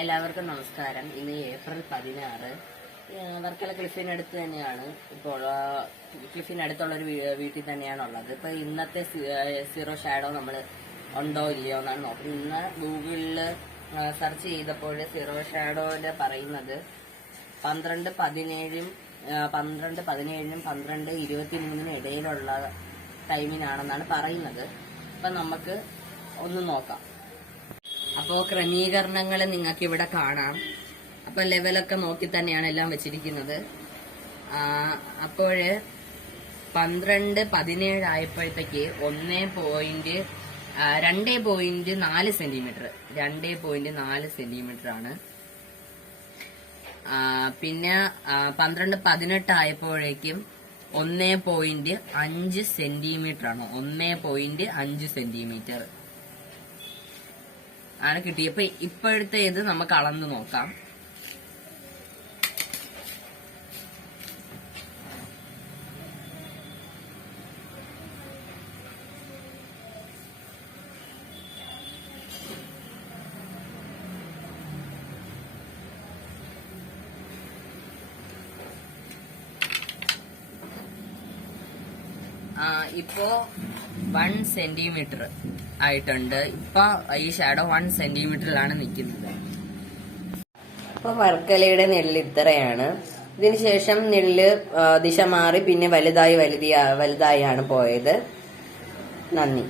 എല്ലാവർക്കും നമസ്കാരം. ഇന്ന് ഏപ്രിൽ പതിനാറ്. വർക്കല ക്ലിഫിനടുത്ത് തന്നെയാണ്. ഇപ്പോൾ ക്ലിഫിനടുത്തുള്ളൊരു വീട്ടിൽ തന്നെയാണുള്ളത്. ഇപ്പൊ ഇന്നത്തെ സീറോ ഷാഡോ നമ്മൾ ഉണ്ടോ ഇല്ലയോ എന്നാണ് നോക്കുന്നത്. ഇന്ന് ഗൂഗിളിൽ സെർച്ച് ചെയ്തപ്പോൾ സീറോ ഷാഡോയിൽ പറയുന്നത് പന്ത്രണ്ട് പതിനേഴും പന്ത്രണ്ട് പതിനേഴിനും പന്ത്രണ്ട് ഇരുപത്തി മൂന്നിനും ഇടയിലുള്ള ടൈമിനാണെന്നാണ് പറയുന്നത്. അപ്പൊ നമുക്ക് ഒന്ന് നോക്കാം. അപ്പോ ക്രമീകരണങ്ങൾ നിങ്ങൾക്ക് ഇവിടെ കാണാം. അപ്പൊ ലെവലൊക്കെ നോക്കി തന്നെയാണ് എല്ലാം വെച്ചിരിക്കുന്നത്. അപ്പോഴ് പന്ത്രണ്ട് പതിനേഴ് ആയപ്പോഴത്തേക്ക് ഒന്നേ പോയിന്റ് രണ്ട് പോയിന്റ് നാല് സെന്റിമീറ്റർ. രണ്ടേ പോയിന്റ് നാല് സെന്റിമീറ്റർ ആണ് പിന്നെ പന്ത്രണ്ട് പതിനെട്ട് ആയപ്പോഴേക്കും ഒന്നേ പോയിന്റ് അഞ്ച് സെന്റിമീറ്റർ ആണ് ഒന്നേ പോയിന്റ് അഞ്ച് സെന്റിമീറ്റർ. ആണ് കിട്ടിയത്. ഇപ്പൊ ഇപ്പോഴത്തെ ഇത് നമുക്ക് അളന്ന് നോക്കാം. ഇപ്പോ വൺ സെന്റിമീറ്റർ ആയിട്ടുണ്ട്. ഇപ്പൊ ഈ ഷാഡോ വൺ സെന്റിമീറ്ററിലാണ് നിൽക്കുന്നത്. അപ്പൊ വർക്കലയുടെ നെല്ല് ഇത്രയാണ്. ഇതിനുശേഷം നെല്ല് ദിശ മാറി പിന്നെ വലുതായി വലുതിയ വലുതായാണ് പോയത്. നന്ദി.